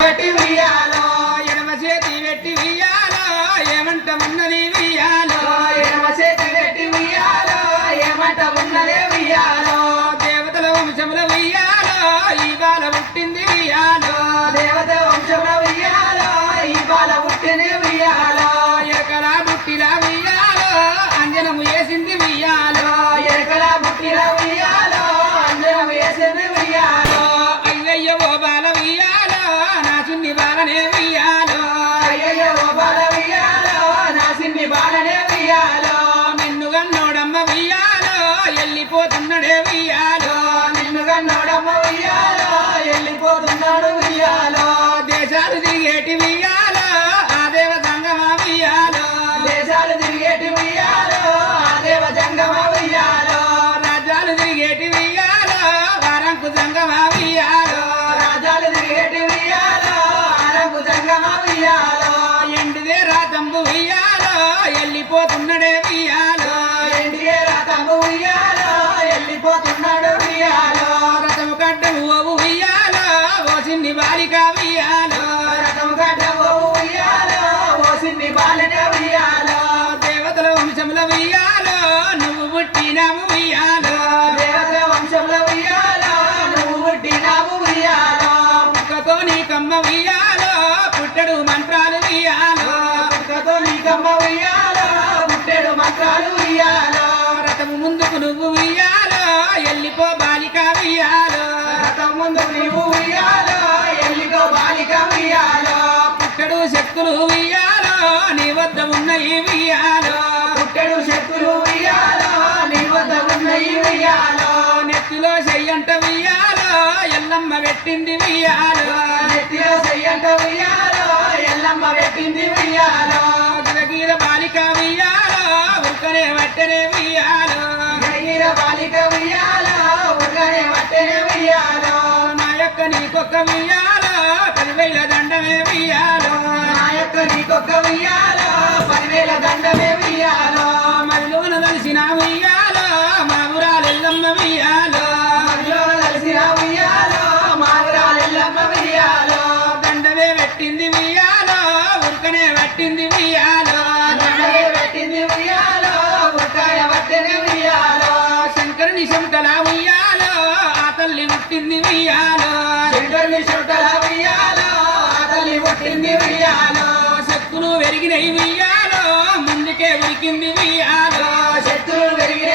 పెట్టి ఉయ్యాలో ఎడమ చేతి పెట్టి వియ్యాలో ఏమంట ఉన్నది వియ్యాలో ఎడమ చేతి పెట్టి ఉయ్యాలో ఏమంట ఉన్నదే ఉయ్యాలో దేవతల వంశముల ఈ బాల పుట్టింది వియ్యాలో దేవత వంశంలో సిన్ని బాలనే వెయ్యాలో అయ్యయ్యో బాల వెయ్యాలో నా సిన్ని బాలనే వెళ్ళిపోతున్నడే వియ్యాలో ఎండిగే రథము ఉయ్యాలో. వెళ్ళిపోతున్నాడు ఉయ్యాలో. రథము కట్టము ఓవు వియ్యాలో ఓ చిన్ని బాలిక రథము ఉయ్యాలో. ఓ ఉయ్యాలో. దేవతల వంశముల వియ్యాలో నువ్వు పుట్టినాము ఎల్లిపో బాలిక వియ్యాలో రథం ముందు నీవు ఉయ్యాలో బాలిక ఉయ్యాలో. పుట్టడు శక్తులు వియ్యాలో నీ వద్ద ఉన్న ఈ వియ్యాలో పుట్టెడు శక్తులు ఉయ్యాలో నీ వద్ద ఉన్నాయి ఉయ్యాలో. నెత్తిలో చెయ్యంట వియ్యాలో ఎల్లమ్మ పెట్టింది వియ్యాలో నెత్తిలో చెయ్యంట ఉయ్యాలో ఎల్లమ్మ పెట్టింది ఉయ్యాలో. గిరగిర బాలిక వియ్యాలో ఉరకనే వట్టనే వియ్యాలో గడిగిర బాలిక ఉయ్యాలో నా యొక్క నీకొక్క వియ్యాలో పదివేల దండమే ఉయ్యాలో. నా యొక్క నీకొక్క ఉయ్యాలో పదివేల దండమే ఉయ్యాలో. మదిలోన కలిసిన వియ్యాలో మా ఊరాలెల్లమ్మ వియ్యాలో మదిలో కలిసిన ఉయ్యాలో మాగురాలెల్లమ్మ ఉయ్యాలో. దండమే పెట్టింది ఉయ్యాలో ఉరకనే పట్టింది ఉయ్యాలో. దండమే పెట్టింది ఉయ్యాలో ఉరకాయ వట్టెనే ఉయ్యాలో. శంకరుని శంకల ఉయ్యాలో ఆ తల్లి పుట్టింది ఉయ్యాలో. శంకరుని చుట్టల ఉయ్యాలో అతలి పుట్టింది ఉయ్యాలో. శక్తులు పెరిగినవి వియ్యాలో ముందుకే ఉరికింది వియ్యాలో శత్రులు పెరిగిన